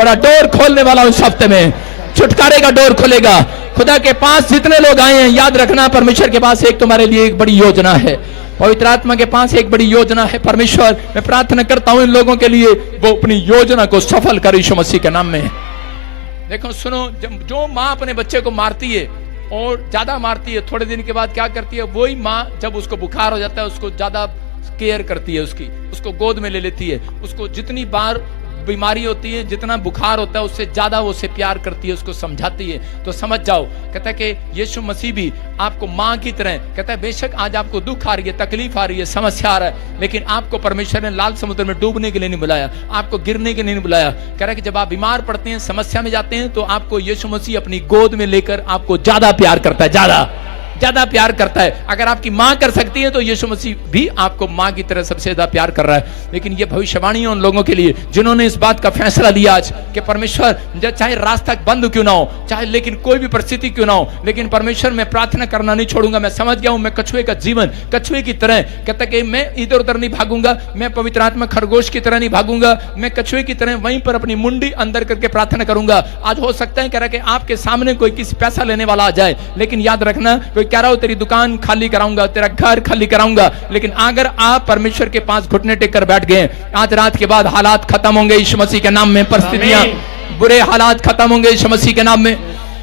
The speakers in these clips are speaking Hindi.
बड़ा डोर खोलने वाला हूं इस हफ्ते में, छुटकारे का डोर खुलेगा। खुदा के पास जितने लोग आए हैं, याद रखना परमेश्वर के पास एक तुम्हारे लिए एक बड़ी योजना है, पवित्र आत्मा के पास एक बड़ी योजना है। परमेश्वर, मैं प्रार्थना करता हूं इन लोगों के लिए, वो अपनी योजना को सफल कर यीशु मसीह के नाम में। देखो सुनो, जो माँ अपने बच्चे को मारती है और ज्यादा मारती है, थोड़े दिन के बाद क्या करती है, वही माँ जब उसको बुखार हो जाता है उसको ज्यादा केयर करती है, उसको गोद में ले लेती है, उसको जितनी बार बीमारी होती है, जितना बुखार होता है, उससे ज्यादा वो उसे प्यार करती है, उसको समझाती है। तो समझ जाओ, कहता है कि यीशु मसीह भी आपको माँ की तरह, कहता है बेशक आज आपको दुख आ रही है, तकलीफ आ रही है, समस्या आ रहा है, लेकिन आपको परमेश्वर ने लाल समुद्र में डूबने के लिए नहीं बुलाया, आपको गिरने के लिए नहीं बुलाया। कह रहा है कि जब आप बीमार पड़ते हैं, समस्या में जाते हैं, तो आपको यीशु मसीह अपनी गोद में लेकर आपको ज्यादा प्यार करता है, ज्यादा प्यार करता है। अगर आपकी माँ कर सकती है तो यीशु मसीह भी आपको माँ की तरह सबसे ज्यादा प्यार कर रहा है। लेकिन ये भविष्यवाणी है उन लोगों के लिए जिन्होंने इस बात का फैसला लिया आज कि परमेश्वर, चाहे रास्ता बंद क्यों ना हो, चाहे लेकिन कोई भी परिस्थिति क्यों ना हो, लेकिन परमेश्वर मैं प्रार्थना करना नहीं छोड़ूंगा। मैं समझ गया हूं, मैं कछुए का जीवन, कछुए की तरह, कहता कि मैं इधर उधर नहीं भागूंगा, मैं पवित्र आत्मा खरगोश की तरह नहीं भागूंगा, मैं कछुए की तरह वहीं पर अपनी मुंडी अंदर करके प्रार्थना करूंगा। आज हो सकता है कह रहा कि आपके सामने कोई किसी पैसा लेने वाला आ जाए, लेकिन याद रखना, कोई कह रहा हो तेरी दुकान खाली कराऊंगा, तेरा घर खाली कराऊंगा, लेकिन अगर आप परमेश्वर के पास घुटने टेक कर बैठ गए, आज रात के बाद हालात खत्म होंगे यीशु मसीह के नाम में, परिस्थितियां, बुरे हालात खत्म होंगे यीशु मसीह के नाम में।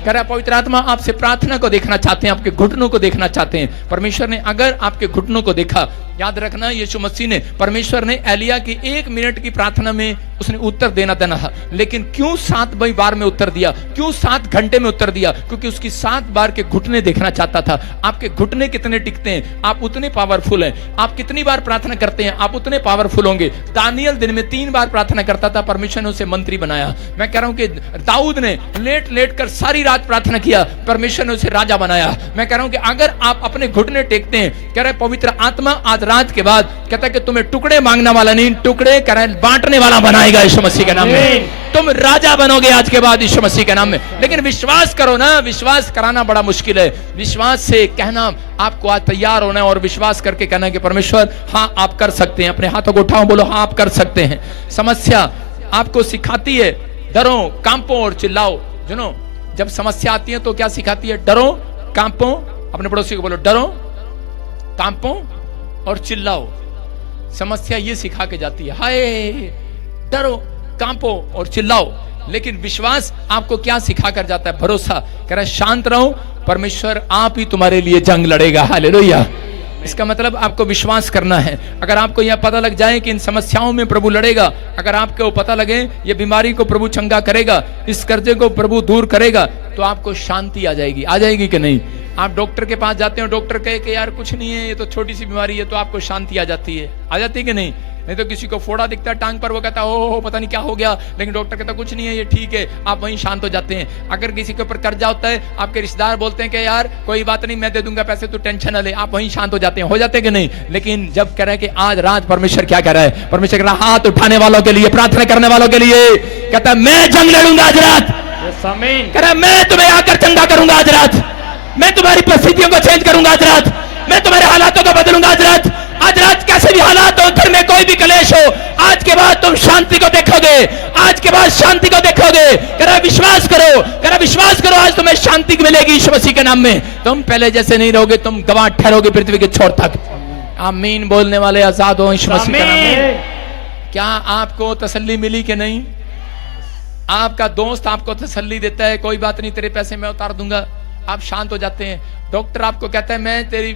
कह रहा पवित्र आत्मा आपसे प्रार्थना को देखना चाहते हैं, आपके घुटनों को देखना चाहते हैं। परमेश्वर ने अगर आपके घुटनों को देखा, याद रखना यीशु मसीह ने, परमेश्वर ने एलिया की 1 मिनट की प्रार्थना में उसने उत्तर देना था, लेकिन क्यों 7 बार में उत्तर दिया, क्यों 7 घंटे में उत्तर दिया? क्योंकि उसकी 7 बार के घुटने देखना चाहता था। आपके घुटने कितने टिकते हैं, आप उतने पावरफुल हैं। आप कितनी बार प्रार्थना करते हैं, आप उतने पावरफुल होंगे। दानियल दिन में 3 बार प्रार्थना करता था, परमेश्वर ने उसे मंत्री बनाया। मैं कह रहा हूं कि दाऊद ने लेट कर सारी रात प्रार्थना किया, परमेश्वर ने उसे राजा बनाया। मैं कह रहा हूं कि अगर आप अपने घुटने टेकते हैं, कह रहे पवित्र आत्मा आज रात के बाद कहता है कि तुम्हें टुकड़े मांगने वाला नहीं, टुकड़े कह रहे बांटने वाला बनाएगा यीशु मसीह के नाम में। तुम राजा बनोगे आज के बाद यीशु मसीह के नाम में। लेकिन विश्वास करो ना, विश्वास कराना बड़ा मुश्किल है। विश्वास से कहना, आपको आज तैयार होना है और विश्वास करके कहना है कि परमेश्वर हाँ आप कर सकते हैं। अपने हाथों को उठाओ, बोलो हाँ आप कर सकते हैं। समस्या आपको सिखाती है डरो, कांपो और चिल्लाओ। सुनो, जब समस्या आती है तो क्या सिखाती है? डरो, कांपो। अपने पड़ोसी को बोलो डरो, कांपो और चिल्लाओ। समस्या ये सिखा के जाती है, हाय डरो, कांपो और चिल्लाओ। लेकिन विश्वास आपको क्या सिखा कर जाता है? भरोसा। कह रहा है शांत रहो, परमेश्वर आप ही तुम्हारे लिए जंग लड़ेगा। हालेलुया। इसका मतलब आपको विश्वास करना है। अगर आपको यह पता लग जाए कि इन समस्याओं में प्रभु लड़ेगा, अगर आपको पता लगे ये बीमारी को प्रभु चंगा करेगा, इस कर्जे को प्रभु दूर करेगा, तो आपको शांति आ जाएगी कि नहीं? आप डॉक्टर के पास जाते हो, डॉक्टर कहे कि यार कुछ नहीं है, ये तो छोटी सी बीमारी है, तो आपको शांति आ जाती है कि नहीं? नहीं तो किसी को फोड़ा दिखता है टांग पर, वो कहता है ओ पता नहीं क्या हो गया, लेकिन डॉक्टर कहता कुछ नहीं है, ये ठीक है, आप वहीं शांत हो जाते हैं। अगर किसी के ऊपर कर्जा होता है, आपके रिश्तेदार बोलते हैं कि यार कोई बात नहीं, मैं दे दूंगा पैसे, तू टेंशन न ले, आप वहीं शांत हो जाते हैं कि नहीं? लेकिन जब कह रहे हैं कि आज रात परमेश्वर क्या कह रहा है? परमेश्वर कह रहा है हाथ उठाने वालों के लिए, प्रार्थना करने वालों के लिए, कहता है मैं जंग लड़ूंगा आज रात। कह रहा है मैं तुम्हें आकर चंगा करूंगा आज रात, मैं तुम्हारी परिस्थितियों को चेंज करूंगा आज रात, मैं तुम्हारे हालातों को बदलूंगा आज रात। आज रात कैसे भी हालात हो, घर में कोई भी कलेश हो, आज के बाद तुम शांति को देखोगे, आज के बाद शांति को देखोगे। कह रहा विश्वास करो, कह रहा विश्वास करो, आज तुम्हें शांति मिलेगी यीशु मसीह के नाम में। तुम पहले जैसे नहीं रहोगे, तुम गवाह ठहरोगे पृथ्वी के छोर तक। आमीन बोलने वाले आजाद हो यीशु मसीह के नाम में। क्या आपको तसल्ली मिली कि नहीं? आपका दोस्त आपको तसल्ली देता है, कोई बात नहीं तेरे पैसे मैं उतार दूंगा, आप शांत हो जाते हैं। डॉक्टर आपको कहता है मैं तेरी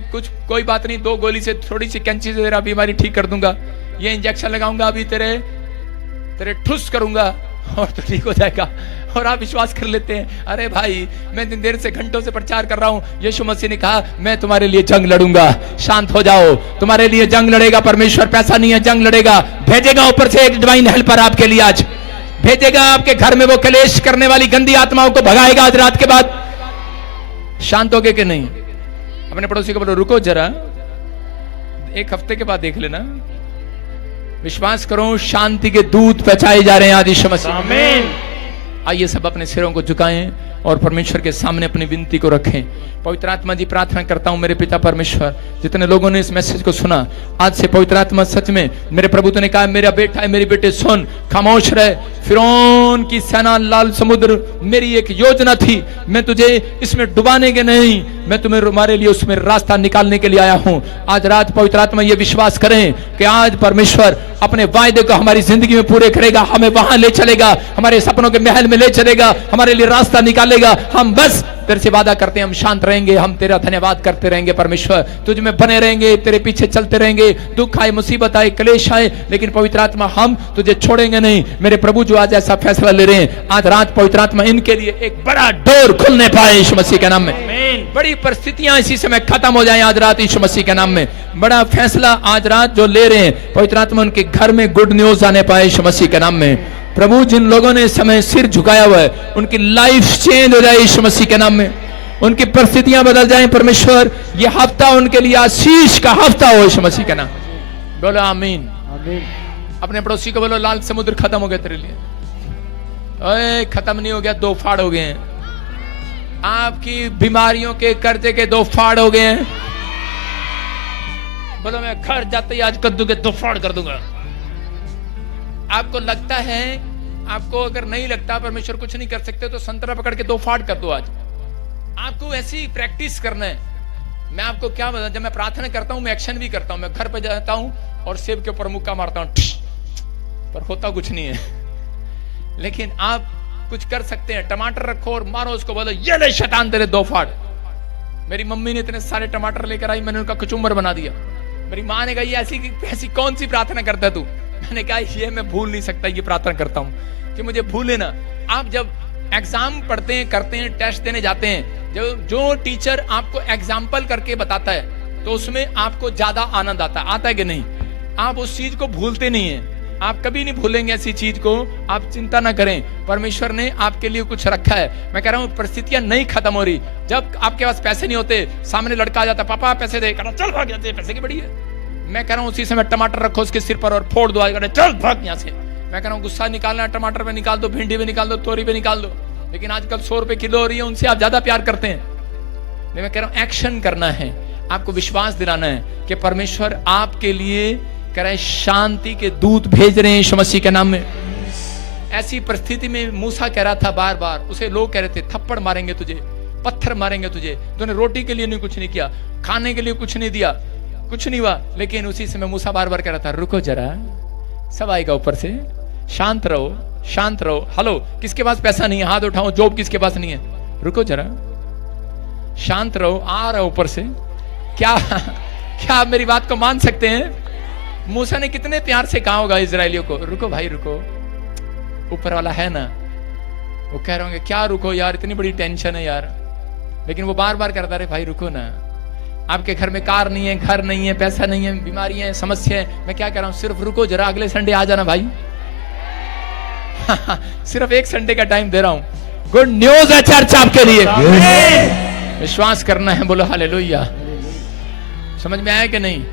कोई बात नहीं, 2 गोली से, थोड़ी सी कैंची से तेरा बीमारी ठीक कर दूंगा, ये इंजेक्शन लगाऊंगा, अभी तेरे ठुस करूंगा और तो ठीक हो जाएगा। और आप विश्वास कर लेते हैं, अरे भाई मैं दिन देर से घंटों से प्रचार कर रहा हूं, यीशु मसीह ने कहा मैं तुम्हारे लिए जंग लड़ूंगा, शांत हो जाओ, तुम्हारे लिए जंग लड़ेगा परमेश्वर। पैसा नहीं है, जंग लड़ेगा, भेजेगा ऊपर से एक डिवाइन हेल्पर आपके लिए, आज भेजेगा आपके घर में, वो कलेश करने वाली गंदी आत्माओं को भगाएगा आज रात के बाद। शांत हो गए कि नहीं? अपने पड़ोसी को बोलो रुको जरा, 1 हफ्ते के बाद देख लेना। विश्वास करो, शांति के दूत पहुंचाए जा रहे हैं आज यीशु मसीह। आमीन। आइए सब अपने सिरों को झुकाएं, और परमेश्वर के सामने अपनी विनती को रखें। पवित्र आत्मा जी, प्रार्थना करता हूं मेरे पिता परमेश्वर, जितने लोगों ने इस मैसेज को सुना आज से पवित्र आत्मा सच में मेरे प्रभु ने कहा मेरा बेटा है, मेरे बेटे सुन, खामोश रहे। फिरौन की सेना, लाल समुद्र मेरी एक योजना थी, मैं तुझे इसमें डुबाने के नहीं, मैं तुम्हारे लिए उसमें रास्ता निकालने के लिए आया हूं। आज रात पवित्र आत्मा ये विश्वास करें कि आज परमेश्वर अपने वायदे को हमारी जिंदगी में पूरे करेगा, हमें वहां ले चलेगा, हमारे सपनों के महल में ले चलेगा, हमारे लिए रास्ता निकालेगा। हम बस तेरे से वादा करते हैं, हम शांत रहेंगे, हम तेरा धन्यवाद करते रहेंगे परमेश्वर, तुझ में बने रहेंगे, तेरे पीछे चलते रहेंगे। दुख आए, मुसीबत आए, क्लेश आए, लेकिन पवित्र आत्मा हम तुझे छोड़ेंगे नहीं। मेरे प्रभु जो आज ऐसा फैसला ले रहे हैं, आज रात पवित्र आत्मा इनके लिए एक बड़ा डोर खुलने पाए यीशु मसीह के नाम में। बड़ी परिस्थितियां इसी समय खत्म हो जाएं आज रात यीशु मसीह के नाम में। बड़ा फैसला आज रात जो ले रहे हैं पवित्र आत्मा, उनके घर में गुड न्यूज आने पाए यीशु मसीह के नाम में। प्रभु जिन लोगों ने इस समय सिर झुकाया हुआ है, उनकी लाइफ चेंज हो जाए यीशु मसीह के नाम में, उनकी परिस्थितियां बदल जाएं परमेश्वर। ये हफ्ता उनके लिए आशीष का हफ्ता हो यीशु मसीह के नाम। बोलो आमीन। अपने पड़ोसी को बोलो लाल समुद्र खत्म हो गया तेरे लिए। ओए खत्म नहीं हो गया, दो फाड़ हो गए हैं। आपकी बीमारियों के कर्जे के दो फाड़ हो गए हैं। बोलो मैं घर जाते ही आज कद्दू के दो फाड़ कर दूंगा। आपको लगता है, आपको अगर नहीं लगता परमेश्वर कुछ नहीं कर सकते, तो संतरा पकड़ के दो फाड़ कर दो आज। आपको ऐसी प्रैक्टिस करना है। मैं आपको क्या बता, जब मैं प्रार्थना करता हूं मैं एक्शन भी करता हूं। मैं घर पे जाता हूं और सेब के ऊपर मुक्का मारता हूं, पर होता कुछ नहीं है। लेकिन आप कुछ कर सकते हैं। टमाटर रखो और मारो उसको, बोलो ये ले शैतान तेरे दो फाड़। मेरी मम्मी ने इतने सारे टमाटर लेकर आई, मैंने उनका कचुम्बर बना दिया। मेरी माँ ने कहा ये ऐसी कौन सी प्रार्थना करता है तू? मैंने कहा ये मैं भूल नहीं सकता, ये प्रार्थना करता हूं कि मुझे भूले ना। आप जब एग्जाम पढ़ते हैं, करते हैं, टेस्ट देने जाते हैं, जो टीचर आपको एग्जाम्पल करके बताता है तो उसमें आपको ज्यादा आनंद आता है कि नहीं? आप उस चीज को भूलते नहीं है, आप कभी नहीं भूलेंगे ऐसी चीज को। आप चिंता ना करें, परमेश्वर ने आपके लिए कुछ रखा है। मैं कह रहा हूं परिस्थितियां नहीं खत्म हो रही। जब आपके पास पैसे नहीं होते, सामने लड़का आ जाता, पापा पैसे दे, चल भाग जाते, पैसे की बड़ी है। मैं कह रहा हूं उसी समय टमाटर रखो उसके सिर पर और फोड़ दो, चल भाग यहाँ से। मैं कह रहा हूं गुस्सा निकालना, टमाटर पे निकाल दो, भिंडी पे निकाल दो, तोरी पे निकाल दो। लेकिन आजकल 100 रुपए किलो हो रही है, उनसे आप ज्यादा प्यार करते हैं। मैं कह रहा हूं एक्शन करना है, आपको विश्वास दिलाना है कि परमेश्वर आपके लिए कह रहे शांति के दूत भेज रहे हैं यीशु मसीह के नाम में। ऐसी परिस्थिति में मूसा कह रहा था बार बार, उसे लोग कह रहे थे थप्पड़ मारेंगे तुझे, पत्थर मारेंगे तुझे, तूने रोटी के लिए नहीं कुछ नहीं किया, खाने के लिए कुछ नहीं दिया, कुछ नहीं हुआ। लेकिन उसी समय मूसा बार बार कह रहा था रुको जरा, सब आएगा ऊपर से, शांत रहो, शांत रहो। हेलो, किसके पास पैसा नहीं है हाथ उठाओ, जॉब किसके पास नहीं है, रुको जरा, शांत रहो, आ रहा ऊपर से। क्या क्या आप मेरी बात को मान सकते हैं? मूसा ने कितने प्यार से कहा होगा इजरायलियों को, रुको भाई रुको, ऊपर वाला है ना। वो कह रहे होंगे क्या रुको यार, इतनी बड़ी टेंशन है यार। लेकिन वो बार बार करता रहे भाई रुको ना। आपके घर में कार नहीं है, घर नहीं है, पैसा नहीं है, बीमारियां हैं, समस्या है, मैं क्या कह रहा हूं, सिर्फ रुको जरा, अगले संडे आ जाना भाई। सिर्फ एक संडे का टाइम दे रहा हूं। गुड न्यूज है चर्च आपके लिए, विश्वास करना है, बोलो हालेलुया। समझ में आया कि नहीं?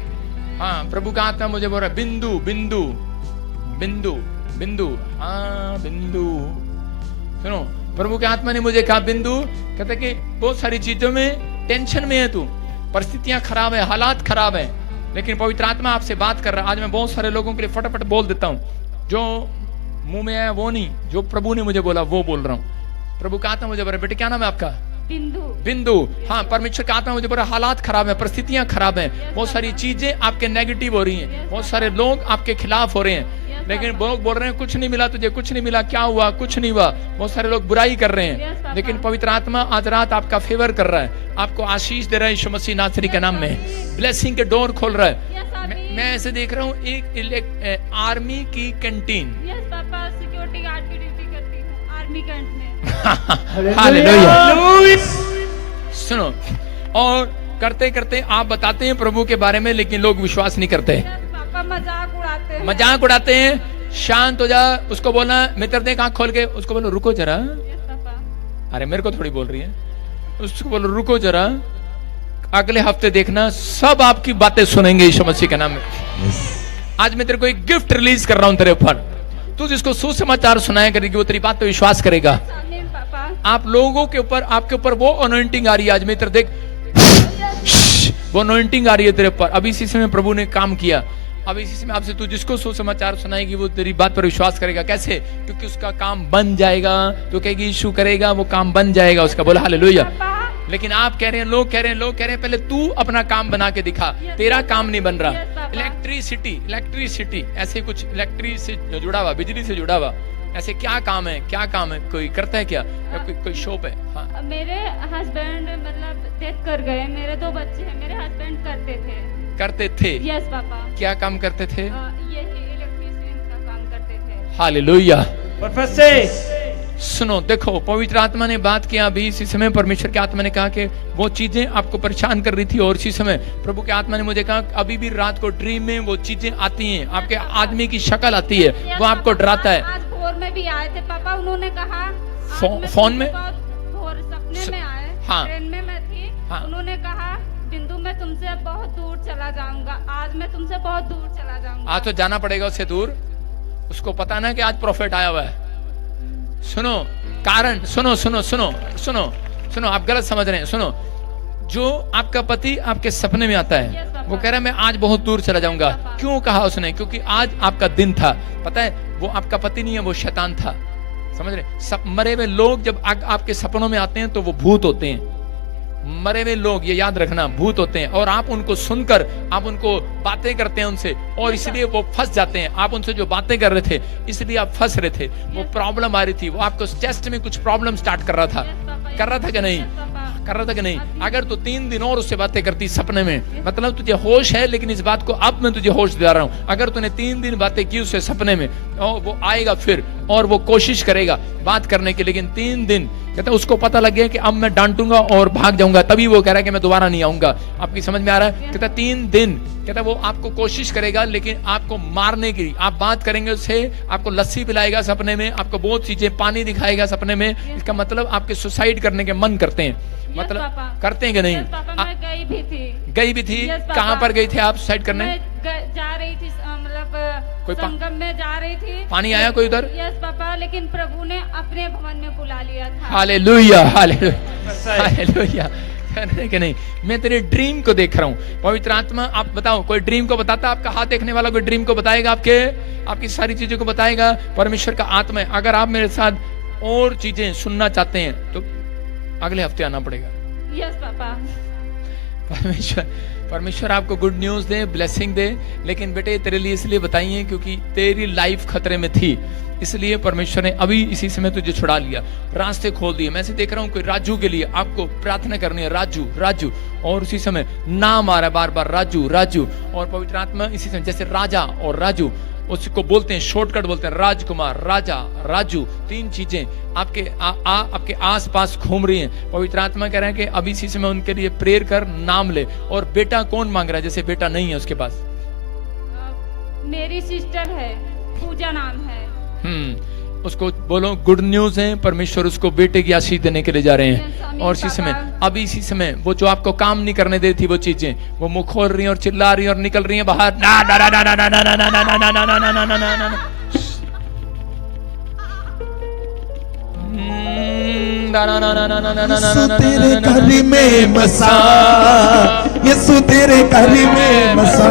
हाँ, प्रभु का आत्मा मुझे बोल रहा है बिंदु बिंदु बिंदु बिंदु, हाँ बिंदु। सुनो, प्रभु के आत्मा ने मुझे कहा बिंदु, कहते कि बहुत सारी चीजों में टेंशन में है तू, परिस्थितियां खराब है, हालात खराब है, लेकिन पवित्र आत्मा आपसे बात कर रहा है। आज मैं बहुत सारे लोगों के लिए फटाफट बोल देता हूं, जो मुंह में आया वो नहीं, जो प्रभु ने मुझे बोला वो बोल रहा हूं। प्रभु का आत्मा मुझे बोल रहा है बेटे क्या नाम है आपका? बिंदु। बिंदु, हाँ, परमेश्वर का आत्मा मुझे बोल रहा है हालात खराब है, परिस्थितियां खराब है, बहुत सारी चीजें आपके नेगेटिव हो रही हैं, बहुत सारे लोग आपके खिलाफ हो रहे हैं, लेकिन लोग बोल रहे हैं कुछ नहीं मिला तुझे, कुछ नहीं मिला, क्या हुआ, कुछ नहीं हुआ। बहुत सारे लोग बुराई कर रहे हैं, लेकिन पवित्र आत्मा आज रात आपका फेवर कर रहा है, आपको आशीष दे रहा है यीशु मसीह नासरी के नाम में, ब्लेसिंग के डोर खोल रहा है। मैं ऐसे देख रहा हूँ एक आर्मी की कैंटीन, सिक्योरिटी गार्ड की ड्यूटी करती हूँ आर्मी कैंट में। हालेलुया। सुनो, और करते करते आप बताते हैं प्रभु के बारे में, लेकिन लोग विश्वास नहीं करते, मजाक उड़ाते हैं। शांत हो जा, उसको बोलना मित्र देख आंख खोल के, उसको बोलो रुको जरा, अरे मेरे को थोड़ी बोल रही है, उसको बोलो रुको जरा, अगले हफ्ते देखना सब आपकी बातें सुनेंगे यीशु मसीह के नाम में। आज मैं तेरे को एक गिफ्ट रिलीज कर रहा हूं तेरे ऊपर, तू जिसको सुसमाचार सुनाया करेगी वो तेरी बात पे विश्वास करेगा। आप लोगों के ऊपर, आपके ऊपर वो अनॉइंटिंग आ रही है। आज मित्र देख, वो अनॉइंटिंग आ रही है तेरे ऊपर। अभी इसी समय प्रभु ने काम किया। अब इसी समय आपसे तू जिसको सुसमाचार सुनाएगी वो तेरी बात पर विश्वास करेगा। कैसे? क्योंकि उसका काम बन जाएगा। तो कहेगी यीशु करेगा, वो काम बन जाएगा उसका। बोला हालेलुया। लेकिन आप कह रहे हैं, लोग कह रहे हैं पहले तू अपना काम बना के दिखा। तेरा काम नहीं बन रहा। इलेक्ट्रिसिटी ऐसे कुछ, इलेक्ट्रिक से जुड़ा हुआ, बिजली से जुड़ा हुआ, ऐसे क्या काम है? कोई करता है क्या? या कोई शॉप है? हाँ। मेरे हस्बैंड मतलब डेथ कर गए। मेरे 2 बच्चे हैं। मेरे हस्बैंड करते थे। Yes papa. क्या काम करते थे? यही इलेक्ट्रिशियन का काम करते थे। हालेलुया। प्रोफेसर सुनो, देखो, पवित्र आत्मा ने बात किया। अभी इसी समय परमेश्वर की आत्मा ने कहा कि वो चीजें आपको परेशान कर रही थी, और इसी समय प्रभु की आत्मा ने मुझे कहा अभी भी रात को ड्रीम में वो चीजें आती हैं, आपके आदमी की शक्ल आती है, वो आपको डराता है। आज भोर में भी आए थे पापा। उन्होंने कहा फोन में भोर सपने में आए। हाँ। ट्रेन में मैं थी। हाँ। उन्होंने कहा बिंदु मैं तुमसे बहुत दूर चला जाऊंगा। आज मैं तुमसे बहुत दूर चला जाऊंगा। आज तो जाना पड़ेगा उससे दूर। उसको पता ना कि आज प्रॉफिट आया हुआ है। सुनो कारण, सुनो, आप गलत समझ रहे हैं। सुनो, जो आपका पति आपके सपने में आता है, वो कह रहा है मैं आज बहुत दूर चला जाऊंगा। क्यों कहा उसने? क्योंकि आज आपका दिन था। पता है, वो आपका पति नहीं है, वो शैतान था। समझ रहे? मरे हुए लोग जब आपके सपनों में आते हैं तो वो भूत होते हैं। मरे हुए लोग, ये याद रखना, भूत होते हैं। और आप उनको सुनकर आप उनको बातें करते हैं उनसे, और इसलिए वो फंस जाते हैं। आप उनसे जो बातें कर रहे थे इसलिए आप फंस रहे थे। वो प्रॉब्लम आ रही थी, वो आपको चेस्ट में कुछ प्रॉब्लम स्टार्ट कर रहा था कि नहीं? कर रहा था कि नहीं? अगर तू 3 दिन और उससे बातें करती सपने में, मतलब तुझे होश है, लेकिन इस बात को अब मैं तुझे होश दिला रहा हूं। अगर तूने 3 दिन बातें की उससे सपने में, और वो आएगा फिर, और वो कोशिश करेगा बात करने की, लेकिन 3 दिन कहता उसको पता लग गया कि अब मैं डांटूंगा और भाग जाऊंगा, तभी वो कह रहा है कि मैं दोबारा नहीं आऊंगा। आपकी समझ में आ रहा है? कहता 3 दिन, कहता वो आपको कोशिश करेगा, लेकिन आपको मारने की। आप बात करेंगे उससे, आपको लस्सी पिलाएगा सपने में, आपको बहुत चीजें, पानी दिखाएगा सपने में। इसका मतलब आपके सुसाइड करने के मन करते हैं। मतलब करते हैं कि नहीं? गई भी थी। कहाँ पर गई थी आप सुसाइड करने? जा रही थी, मतलब कोई संगम में जा रही थी। पानी आया कोई उधर? यस पापा, लेकिन प्रभु ने अपने भवन में बुला लिया था। Hallelujah, hallelujah. कि नहीं? मैं तेरे ड्रीम को देख रहा हूँ। पवित्र आत्मा, आप बताओ, कोई ड्रीम को बताता? आपका हाथ देखने वाला कोई ड्रीम को बताएगा? आपकी सारी चीजों को बताएगा परमेश्वर का आत्मा है। अगर आप मेरे साथ और चीजें सुनना चाहते हैं तो अगले हफ्ते आना पड़ेगा। Yes papa. परमेश्वर आपको गुड न्यूज दे, ब्लेसिंग दे। लेकिन बेटे तेरे लिए इसलिए बताइए क्योंकि तेरी लाइफ खतरे में थी, इसलिए परमेश्वर ने अभी इसी समय तुझे छुड़ा लिया, रास्ते खोल दिए। मैं से देख रहा हूँ कोई राजू के लिए आपको प्रार्थना करनी है। राजू, और उसी समय नाम आ रहा है बार बार, राजू। और पवित्र आत्मा इसी समय, जैसे राजा और राजू, उसको बोलते हैं, शॉर्टकट बोलते हैं, राजकुमार, राजा, राजू, 3 चीजें आपके आस पास घूम रही हैं। पवित्र आत्मा कह रहा है कि अभी इसी समय उनके लिए प्रेयर कर, नाम ले। और बेटा कौन मांग रहा है जैसे बेटा नहीं है उसके पास? मेरी सिस्टर है, पूजा नाम है। उसको बोलो गुड न्यूज है, परमेश्वर उसको बेटे की आशीष देने के लिए जा रहे हैं। और इसी समय, अभी इसी समय, वो जो आपको काम नहीं करने देती वो चीजें, वो मुंह खोल रही हैं और चिल्ला रही हैं और निकल रही हैं बाहर। ना ना ना ना ना ना ना ना ना ना ना ना ना ना ना ना। तेरे घर में मसा, यीशु तेरे घर में मसा।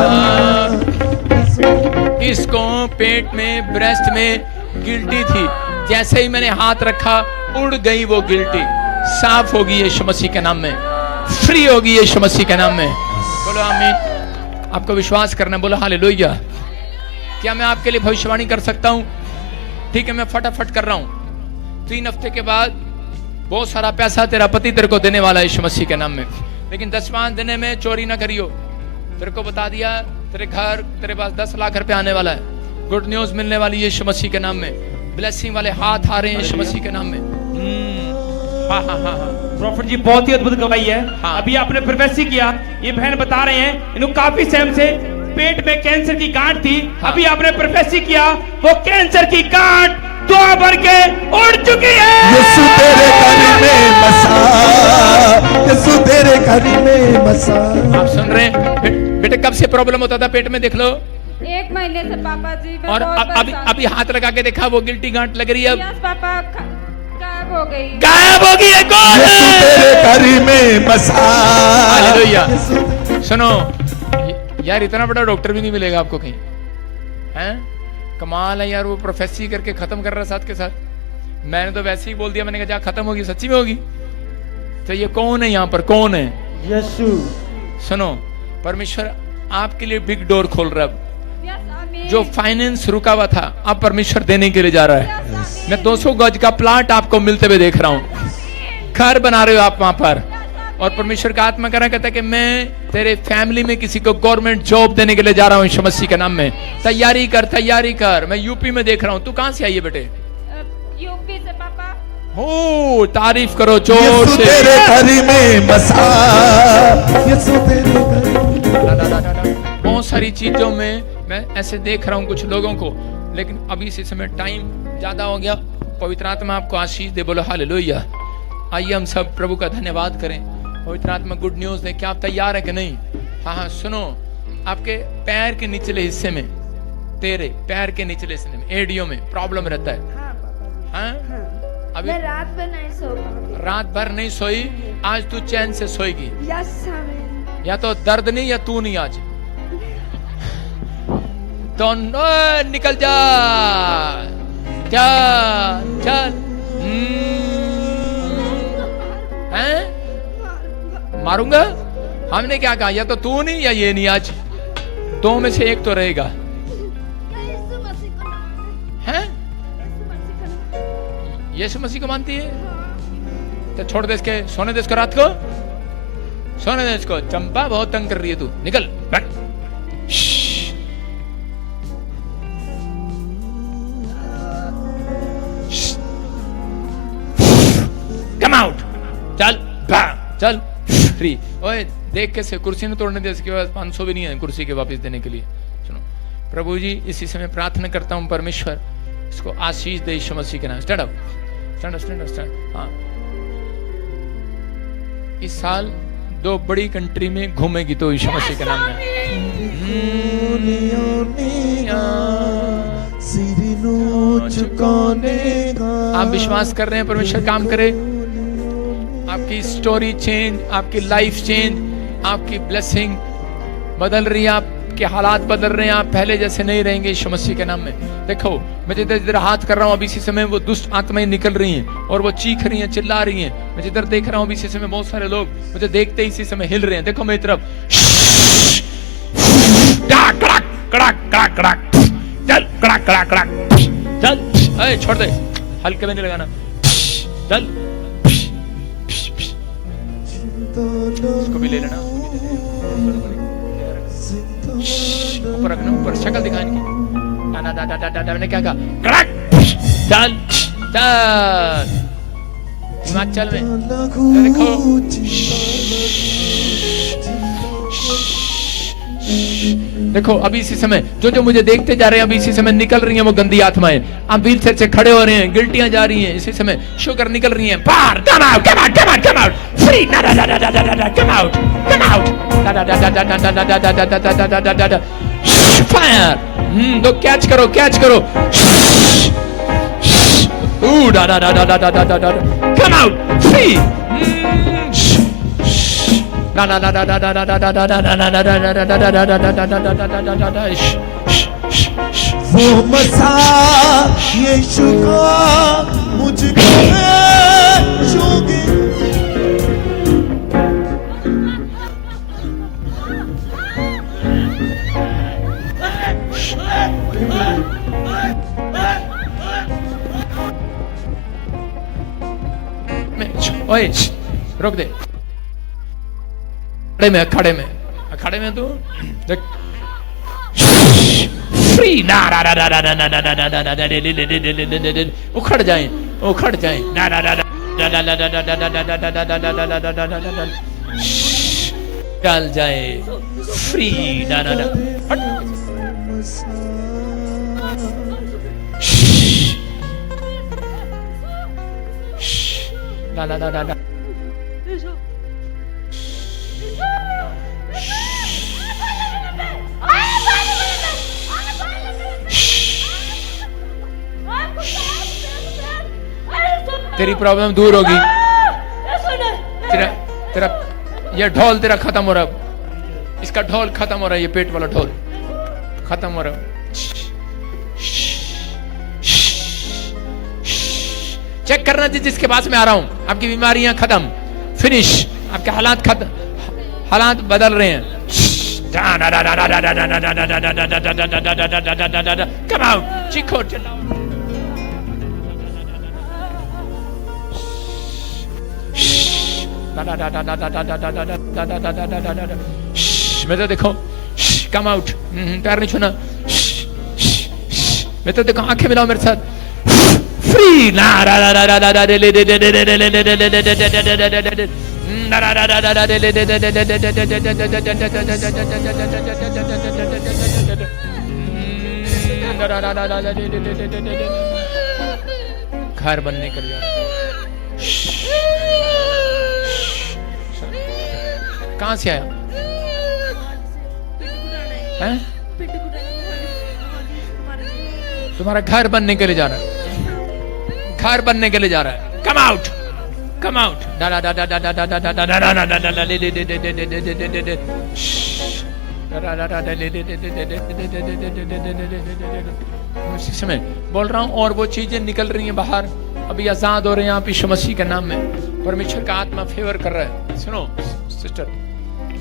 इसको पेट में, ब्रेस्ट में गिल्टी थी, जैसे ही मैंने हाथ रखा उड़ गई वो गिल्टी, साफ होगी यीशु मसीह के नाम में, फ्री होगी यीशु मसीह के नाम में। बोलो आमीन। आपको विश्वास करना, बोलो हालेलुया। क्या मैं आपके लिए भविष्यवाणी कर सकता हूँ? ठीक है, मैं फटाफट कर रहा हूँ। 3 हफ्ते के बाद बहुत सारा पैसा तेरा पति तेरे को देने वाला है यीशु मसीह के नाम में, लेकिन 10वां देने में चोरी ना करियो। तेरे को बता दिया, तेरे घर, तेरे पास 10 लाख रुपए आने वाला है। गुड न्यूज मिलने वाली यीशु मसीह के नाम में, ब्लेसिंग वाले हाथ आ रहे हैं यीशु मसीह के नाम में। प्रॉफिट जी बहुत ही अद्भुत गवाही है। हाँ। अभी आपने प्रोफेसी किया, ये बहन बता रहे हैं इन्हों काफी समय से पेट में कैंसर की गांठ थी। हाँ। अभी आपने प्रोफेसी किया, वो कैंसर की गांठ दुआ भर के उड़ चुकी है। यीशु तेरे घर में बसा, यीशु तेरे घर में बसा। आप सुन रहे हैं? बेटे कब से प्रॉब्लम होता था पेट में? देख लो 1 महीने से पापा जी। और अभी हाथ लगा के देखा, वो गिल्टी गांठ लग रही है। यस पापा, गायब हो गई। गायब हो गई है कौन यीशु तेरे घर में बसा। हालेलुया। यीशु सुनो यार, इतना बड़ा डॉक्टर भी नहीं मिलेगा आपको कहीं, हैं? कमाल है यार, वो प्रोफेसी करके खत्म कर रहा है साथ के साथ। मैंने तो वैसे ही बोल दिया, मैंने कहा जा खत्म होगी, सच्ची में होगी। तो ये कौन है यहाँ पर, कौन है? यीशु। सुनो, परमेश्वर आपके लिए बिग डोर खोल रहा है। यस आमीन। जो फाइनेंस रुका हुआ था, अब परमेश्वर देने के लिए जा रहा है। मैं 200 गज का प्लाट आपको मिलते हुए देख रहा हूँ, घर बना रहे हो आप वहां पर, और परमेश्वर का आत्मा कह रहा कहता है कि मैं तेरे फैमिली में किसी को गवर्नमेंट जॉब देने के लिए जा रहा हूँ यीशु मसीह के नाम में। तैयारी कर, तैयारी कर। मैं यूपी में देख रहा हूँ। तू कहां से आई है बेटे? यूपी से पापा। हो, तारीफ करो जोर यीशु से। तेरे घर में बसा। यीशु तेरे घर। बहुत सारी चीजों में मैं ऐसे देख रहा हूँ कुछ लोगों को, लेकिन अभी इसी समय टाइम ज्यादा हो गया। पवित्र आत्मा आपको आशीष दे, बोलो हालेलुया। आइए हम सब प्रभु का धन्यवाद करें। पवित्र आत्मा गुड न्यूज दे। क्या आप तैयार है कि नहीं? हाँ हाँ, सुनो, आपके पैर के निचले हिस्से में, तेरे पैर के निचले हिस्से में, एडियो में प्रॉब्लम रहता है। हाँ, अभी मैं रात भर नहीं सो पाऊंगी। रात भर नहीं सोई, आज तू चैन से सोएगी। यस आमीन। या तो दर्द नहीं या तू नहीं। आज तो निकल जा, चल चल। हैं? मारूंगा? हमने क्या कहा? या तो तू नहीं या ये नहीं। आज दो में से एक तो रहेगा। यीशु मसीह को मानते हैं? हैं। यीशु मसीह को मानती है तो छोड़ दे इसके, सोने दे इसको, रात को सोने दे इसको। चंपा बहुत तंग कर रही है, तू निकल बैठ। कम आउट, चल चल फ्री। ओए देख कैसे कुर्सी ने तोड़ने दे, इसके पास 500 भी नहीं है कुर्सी के वापस देने के लिए। सुनो प्रभु जी, इसी समय प्रार्थना करता हूं परमेश्वर इसको आशीष दे यीशु मसीह के नाम। Stand up, stand up, stand up, stand. हाँ, इस साल 2 बड़ी कंट्री में घूमेगी तो यीशु मसीह के नाम में। आप विश्वास कर रहे हैं परमेश्वर काम करे? आपकी स्टोरी चेंज, आपकी लाइफ चेंज, आपकी ब्लेसिंग बदल रही है, आपके हालात बदल रहे हैं। आप पहले जैसे नहीं रहेंगे यीशु मसीह के नाम में। देखो मैं जिधर जिधर हाथ कर रहा हूँ अभी इसी समय वो दुष्ट आत्माएं निकल रही हैं और वो चीख रही हैं, चिल्ला रही हैं। मैं जिधर देख रहा हूँ अभी इसी समय बहुत सारे लोग मुझे देखते ही इसी समय हिल रहे हैं। देखो मेरी तरफ, कड़क कड़क कड़क कड़क, चल कड़क कड़क कड़क, चल। अरे छोड़ दे, हल्के में नहीं लगाना, चल। इसको भी ले लेना, ऊपर रखना, ऊपर शक्ल दिखा इनकी। मैंने क्या कहा? कड़क, चल चल हिमाचल में देखो। देखो अभी इसी समय जो जो मुझे देखते जा रहे हैं, अभी इसी समय निकल रही हैं वो गंदी आत्माएं। आप व्हील चेयर से खड़े हो रहे हैं, गिल्टियां जा रही हैं, इसी समय शुगर निकल रही हैं। बाहर, come out, come out, come out, come out, free, come out, come out, fire. दो कैच करो, कैच करो, कम आउट, फ्री। वो मसा यीशु का मुझको छूगे। ओए रोक दे, खड़े में खड़े में तू देख, फ्री। ना ना ना ना ना ना ना ना ना ना ना, उखड़ जाए, उखड़ जाए, ना ना ना ना ना ना ना ना ना ना ना, चल जाए, फ्री। ना ना ना, ना ना ना ना। तेरी प्रॉब्लम दूर होगी। तेरा तेरा ये ढोल तेरा खत्म हो रहा है, इसका ढोल खत्म हो रहा है, ये पेट वाला ढोल खत्म हो रहा है। चेक करना जी जिसके पास मैं आ रहा हूं, आपकी बीमारियां खत्म, फिनिश, आपके हालात खत्म, हालात बदल रहे हैं। कम आउट, चीखो चिल्लाओ। मैं तो देखो, कम आउट, पैर नहीं छूना। मैं तो देखो, आंखें मिलाओ मेरे साथ, फ्री ना घर बनने के लिए कहां से आया है? तुम्हारा घर बनने के लिए जा रहा है, घर बनने के लिए जा रहा है। Come out, come out. समय बोल रहा हूं, और वो चीजें निकल रही हैं बाहर, अभी आजाद हो रहे हैं आप यीशु मसीह के नाम में। परमेश्वर का आत्मा फेवर कर रहा है। सुनो सिस्टर,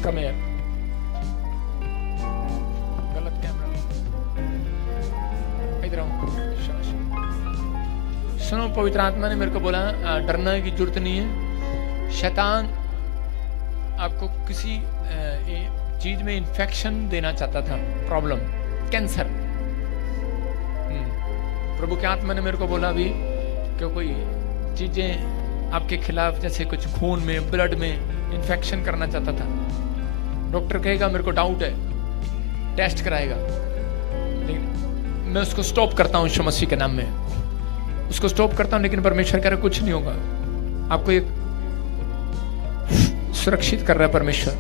कम हियर, गलत कैमरा, इधर आओ। सुनो, पवित्र आत्मा ने मेरे को बोला डरने की जरूरत नहीं है। शैतान आपको किसी चीज में इंफेक्शन देना चाहता था, प्रॉब्लम, कैंसर। प्रभु के आत्मा ने मेरे को बोला भी कि कोई चीजें आपके खिलाफ, जैसे कुछ खून में, ब्लड में इंफेक्शन करना चाहता था। डॉक्टर कहेगा मेरे को डाउट है, टेस्ट कराएगा, लेकिन मैं उसको स्टॉप करता हूं यीशु मसीह के नाम में, उसको स्टॉप करता हूं। लेकिन परमेश्वर कह रहा कुछ नहीं होगा, आपको एक सुरक्षित कर रहा है परमेश्वर।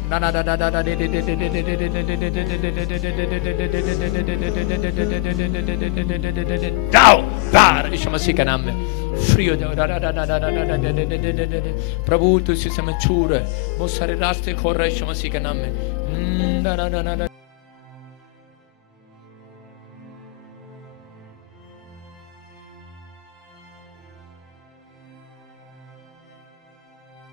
जाओ बाहर यीशु मसीह के नाम में, फ्री हो जाओ। प्रभु तो इसी समय छू रहा है, बहुत सारे रास्ते खोल रहा है यीशु मसीह के नाम में।